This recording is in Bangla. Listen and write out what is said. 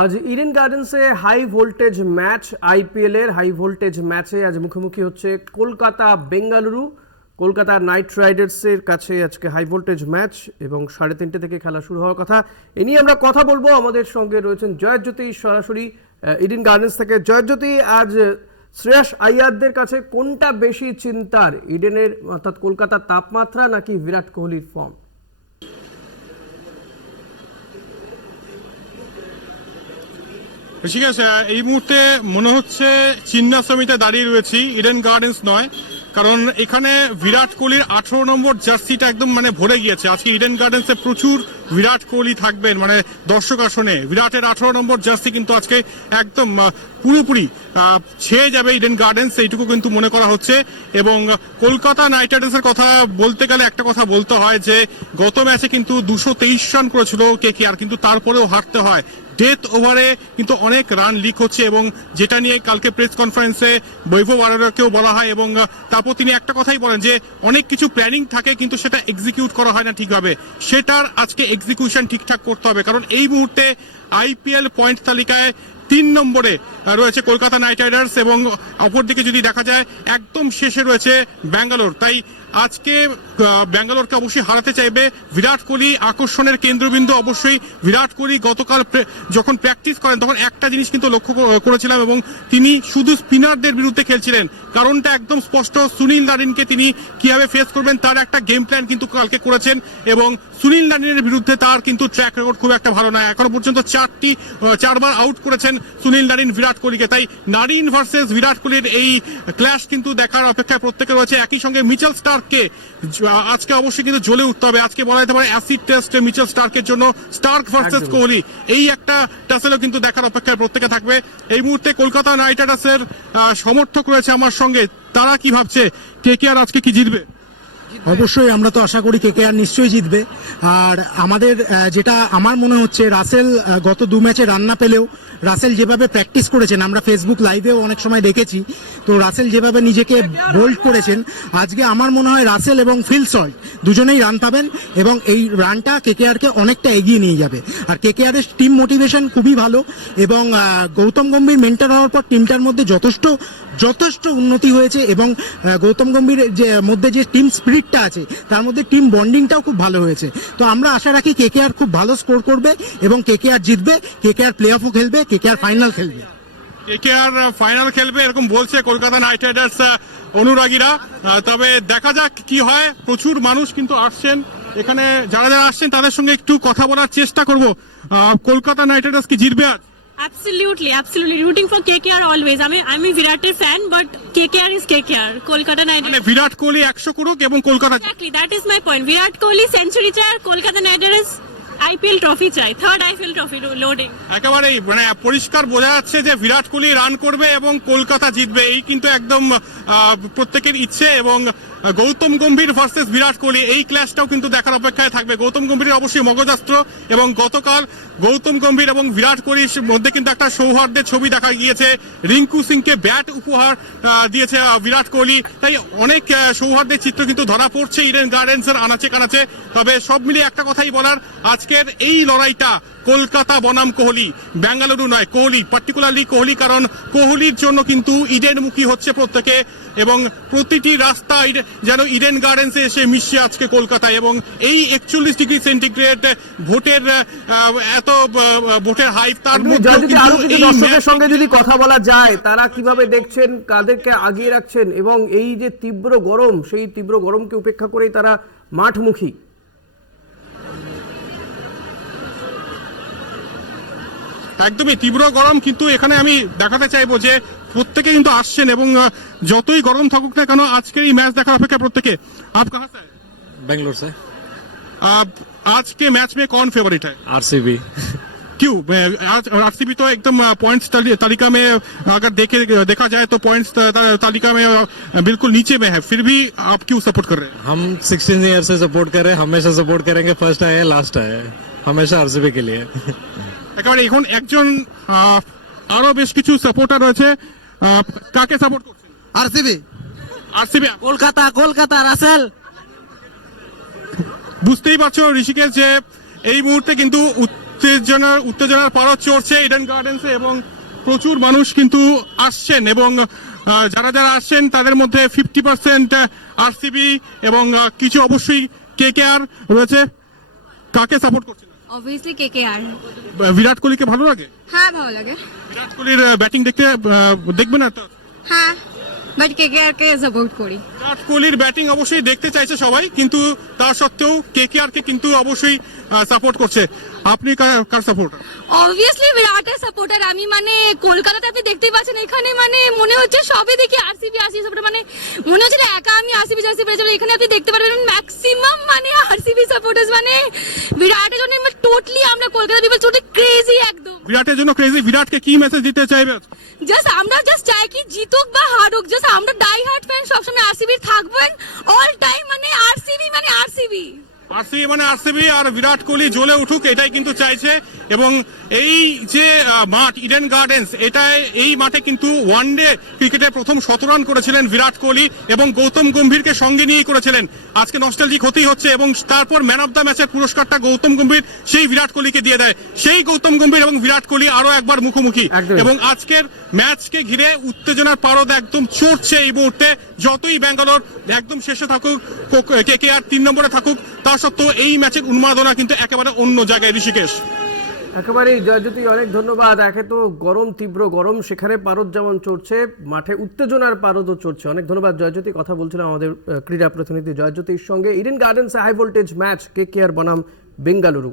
आज ইডেন গার্ডেন্সে হাই ভোল্টেজ ম্যাচ আইপিএলের হাই ভোল্টেজ ম্যাচে আজ মুখোমুখি হচ্ছে কলকাতা বেঙ্গালুরু। কলকাতা নাইট রাইডার্সের কাছে আজকে হাই ভোল্টেজ ম্যাচ এবং 3:30 থেকে খেলা শুরু হওয়ার কথা। এ নিয়ে আমরা কথা বলবো। আমাদের সঙ্গে রয়েছেন জয়জ্যোতি সরাসরি ইডেন গার্ডেন্স থেকে। জয়জ্যোতি, আজ শ্রেয়াস আইয়ারদের কাছে কোনটা বেশি চিন্তার, ইডেনের অর্থাৎ কলকাতার তাপমাত্রা নাকি বিরাট কোহলির ফর্ম? ঠিক আছে, এই মুহূর্তে মনে হচ্ছে চিন্নাস্বামীতে দাঁড়িয়ে রয়েছি, ইডেন গার্ডেন্স নয়। কারণ এখানে বিরাট কোহলির 18 নম্বর জার্সিটা একদম ভরে গিয়েছে। আজকে ইডেন গার্ডেন্সে প্রচুর বিরাট কোহলি থাকবেন, দর্শক আসনে বিরাটের 18 নম্বর জার্সি কিন্তু আজকে একদম পুরোপুরি ছেয়ে যাবে ইডেন গার্ডেন্স, এইটুকু কিন্তু মনে করা হচ্ছে। এবং কলকাতা নাইট রাইডার্সের কথা বলতে গেলে একটা কথা বলতে হয় যে গত ম্যাচে কিন্তু 223 রান করেছিল কেকেআর, কিন্তু তারপরেও হারতে হয়। ডেথ ওভারে কিন্তু অনেক রান লিক হচ্ছে এবং যেটা নিয়ে কালকে প্রেস কনফারেন্সে বৈভব আরোরাকেও বলা হয় এবং তারপর তিনি একটা কথাই বলেন যে অনেক কিছু প্ল্যানিং থাকে কিন্তু সেটা এক্সিকিউট করা হয় না ঠিকভাবে। সেটার আজকে এক্সিকিউশন ঠিকঠাক করতে হবে, কারণ এই মুহূর্তে আইপিএল পয়েন্ট তালিকায় 3 নম্বরে রয়েছে কলকাতা নাইট রাইডার্স এবং অপরদিকে যদি দেখা যায় একদম শেষে রয়েছে ব্যাঙ্গালোর। তাই আজকে ব্যাঙ্গালোরকে অবশ্যই হারাতে চাইবে বিরাট কোহলি। আকর্ষণের কেন্দ্রবিন্দু অবশ্যই বিরাট কোহলি। গতকাল যখন প্র্যাকটিস করেন তখন একটা জিনিস কিন্তু লক্ষ্য করেছিলাম এবং তিনি শুধু স্পিনারদের বিরুদ্ধে খেলছিলেন। কারণটা একদম স্পষ্ট, সুনীল নারিনকে তিনি কিভাবে ফেস করবেন তার একটা গেম প্ল্যান কিন্তু কালকে করেছেন এবং সুনীল নারিনের বিরুদ্ধে তার কিন্তু ট্র্যাক রেকর্ড খুব একটা ভালো নয়। এখনো পর্যন্ত 4বার আউট করেছেন সুনীল নারিন বিরাট কোহলিকে। তাই নারিন ভার্সেস বিরাট কোহলির এই ক্ল্যাশ কিন্তু দেখার অপেক্ষায় প্রত্যেকে রয়েছে। একই সঙ্গে মিচেল স্টার্ককে আজকে অবশ্যই কিন্তু জ্বলে উঠতে হবে। আজকে বলা যেতে পারে অ্যাসিড টেস্ট মিচেল স্টার্কের জন্য, স্টার্ক ভার্সেস কোহলি, এই একটা টাসেলও কিন্তু দেখার অপেক্ষায় প্রত্যেকে থাকবে। এই মুহূর্তে কলকাতা নাইট রাইডার্সের সমর্থক রয়েছে আমার সঙ্গে, তারা কি ভাবছে কেকেআর আজকে কি জিতবে? অবশ্যই আমরা তো আশা করি কেকেআর নিশ্চয়ই জিতবে। আর আমাদের যেটা আমার মনে হচ্ছে, রাসেল গত 2 ম্যাচে রান না পেলেও রাসেল যেভাবে প্র্যাকটিস করেছেন, আমরা ফেসবুক লাইভেও অনেক সময় দেখেছি, তো রাসেল যেভাবে নিজেকে বোল্ড করেছেন, আজকে আমার মনে হয় রাসেল এবং ফিল সল্ট দুজনেই রান পাবেন এবং এই রানটা কেকেআরকে অনেকটা এগিয়ে নিয়ে যাবে। আর কেকেআরের টিম মোটিভেশন খুবই ভালো এবং গৌতম গম্ভীর মেন্টর হওয়ার পর টিমটার মধ্যে যথেষ্ট উন্নতি হয়েছে এবং গৌতম গম্ভীরের যে মধ্যে যে টিম স্পিরিটটা আছে তার মধ্যে টিম বন্ডিংটাও খুব ভালো হয়েছে। তো আমরা আশা রাখি কেকেআর খুব ভালো স্কোর করবে এবং কেকেআর জিতবে, কেকেআর প্লে অফও খেলবে, কেকেআর ফাইনাল খেলবে। কেকেআর ফাইনাল খেলবে এরকম বলছে কলকাতা নাইট রাইডার্স অনুরাগীরা। তবে দেখা যাক কি হয়। প্রচুর মানুষ কিন্তু আসছেন এখানে, যারা আসছেন তাদের সঙ্গে একটু কথা বলার চেষ্টা করব। কলকাতা নাইট রাইডার্স কি জিতবে আজ? Absolutely rooting for KKR always. I'm a Virat fan, but KKR is KKR. Kolkata Knight Riders. Virat Kohli 100 করুক এবং Kolkata. Exactly, that is my point. Virat Kohli century চাই, Kolkata Knight Riders IPL trophy চাই, 3rd IPL trophy loading. একেবারেই পরিষ্কার বোঝা যাচ্ছে যে বিরাট কোহলি রান করবে এবং কলকাতা জিতবে, এই কিন্তু একদম প্রত্যেকের ইচ্ছে। এবং গৌতম গম্ভীর ভার্সেস বিরাট কোহলি, এই ক্ল্যাশটাও কিন্তু দেখার অপেক্ষায় থাকবে। গৌতম গম্ভীরের অবশ্যই মগজাস্ত্র এবং গতকাল গৌতম গম্ভীর এবং বিরাট কোহলির মধ্যে কিন্তু একটা সৌহার্দ্যের ছবি দেখা গিয়েছে। রিঙ্কু সিংকে ব্যাট উপহার দিয়েছে বিরাট কোহলি। তাই অনেক সৌহার্দ্যের চিত্র কিন্তু ধরা পড়ছে ইডেন গার্ডেন্সের আনাচে কানাচে। তবে সব মিলিয়ে একটা কথাই বলার, আজকের এই লড়াইটা কলকাতা বনাম কোহলি, বেঙ্গালুরু নয়, কোহলি, পার্টিকুলারলি কোহলি। কারণ কোহলির জন্য কিন্তু ইডেনমুখী হচ্ছে প্রত্যেকে এবং প্রতিটি রাস্তা যেন ইডেন গার্ডেন্সে এসে মিশছে আজকে কলকাতায়। এবং এই 41 ডিগ্রি সেন্টিগ্রেড ভোটের এত ভোটের হাইপ, তার মধ্যে দর্শকের সঙ্গে যদি কথা বলা যায়, তারা কিভাবে দেখছেন, কাদেরকে আগিয়ে রাখছেন এবং এই যে তীব্র গরম, সেই তীব্র গরমকে উপেক্ষা করেই তারা মাঠমুখী। একদমই তীব্র গরম, কিন্তু এখানে আমি দেখাতে চাইবো যে প্রত্যেকে কিন্তু আসছেন এবং যতই গরম থাকুক না কেন আজকের এই ম্যাচ দেখার অপেক্ষা প্রত্যেকে। आप कहां से? बेंगलोर से। आप आज के मैच में कौन फेवरेट है? आरसीबी। क्यों? आज आरसीबी तो एकदम पॉइंट्स तालिका में अगर देखा जाए तो पॉइंट्स तालिका में बिल्कुल नीचे में है, फिर भी आप क्यों सपोर्ट कर रहे हैं? हम 16 ईयर से सपोर्ट कर रहे हैं, हमेशा सपोर्ट करेंगे, फर्स्ट आए लास्ट आए, हमेशा आरसीबी के लिए। একেবারে এখন একজন আরো বেশ কিছু সাপোর্টার রয়েছে, কাকে সাপোর্ট করছেন? আরসিবি। কলকাতা রাসেল। বুঝতেই পারছো ঋষিকেশ যে এই মুহূর্তে কিন্তু উত্তেজনার পারদ চড়ছে ইডেন গার্ডেন্সে এবং প্রচুর মানুষ কিন্তু আসছেন এবং যারা যারা আসছেন তাদের মধ্যে 50% আরসিবি এবং কিছু অবশ্যই কেকেআর রয়েছে। কাকে সাপোর্ট করছেন? Obviously KKR. বিরাট কোহলিকে ভালো লাগে? হ্যাঁ ভালো লাগে। বিরাট কোহলির ব্যাটিং দেখবে না তো? হ্যাঁ বাট কেকেআর কে সাপোর্ট করি। বিরাট কোহলির ব্যাটিং অবশ্যই দেখতে চাইছে সবাই, কিন্তু তা সত্ত্বেও কেকেআর কে কিন্তু অবশ্যই সাপোর্ট করছে। আপনি কার সাপোর্টার? অবভিয়াসলি বিরাটের সাপোর্টার আমি। মানে কলকাতাতে আপনি দেখতেই পাচ্ছেন, এখানে মানে মনে হচ্ছে সবে দেখি আরসিবি সাপোর্টার, মানে মনে হচ্ছে না একা আমি আরসিবি জার্সি পরে চলো। এখানে আপনি দেখতে পারবেন ম্যাক্সিমাম মানে আরসিবি সাপোর্টার্স, মানে বিরাটের জন্য টোটালি আমরা কলকাতা পিপল টোটালি ক্রেজি একদম। বিরাটের জন্য ক্রেজি। বিরাটকে কি মেসেজ দিতে চাইবে? জাস্ট আমরা জাস্ট চাই কি জিতুক বা হারুক, জাস্ট আমরা ডাই হার্ট ফ্যান, সবসময় আরসিবির থাকবেন অল টাইম। মানে আরসিবি মানে আরসিবি, আরসিবি মানে আরসিবি, আর বিরাট কোহলি জ্বলে উঠুক এটাই কিন্তু চাইছে। এবং এই যে মাঠ ইডেন গার্ডেন্স, এই মাঠে কিন্তু ওয়ানডে ক্রিকেটে প্রথম 100 রান করেছিলেন বিরাট কোহলি এবং গৌতম গম্ভীরকে সঙ্গে নিয়েই করেছিলেন। আজকে নস্টালজিক হতেই হচ্ছে এবং তারপর ম্যান অফ দ্য ম্যাচের পুরস্কারটা গৌতম গম্ভীর সেই বিরাট কোহলিকে দিয়ে দেয়। সেই গৌতম গম্ভীর এবং বিরাট কোহলি আরো একবার মুখোমুখি এবং আজকের ম্যাচকে ঘিরে উত্তেজনার পারদ একদম চড়ছে এই মুহূর্তে। যতই ব্যাঙ্গালোর একদম শেষে থাকুক, কেকেআর 3 নম্বরে থাকুক, তা সত্ত্বেও এই ম্যাচের উন্মাদনা কিন্তু একেবারে অন্য জায়গায়। ঋষিকেশ, একেবারেই জয়জ্যোতি, অনেক ধন্যবাদ। একে তো গরম, তীব্র গরম, সেখানে পারদ যেমন চড়ছে, মাঠে উত্তেজনার পারদও চড়ছে। অনেক ধন্যবাদ জয়জ্যোতি। কথা বলছিলাম আমাদের ক্রীড়া প্রতিনিধি জয়জ্যোতির সঙ্গে। ইডেন গার্ডেন্সে হাই ভোল্টেজ ম্যাচ, কেকেআর বনাম বেঙ্গালুরু।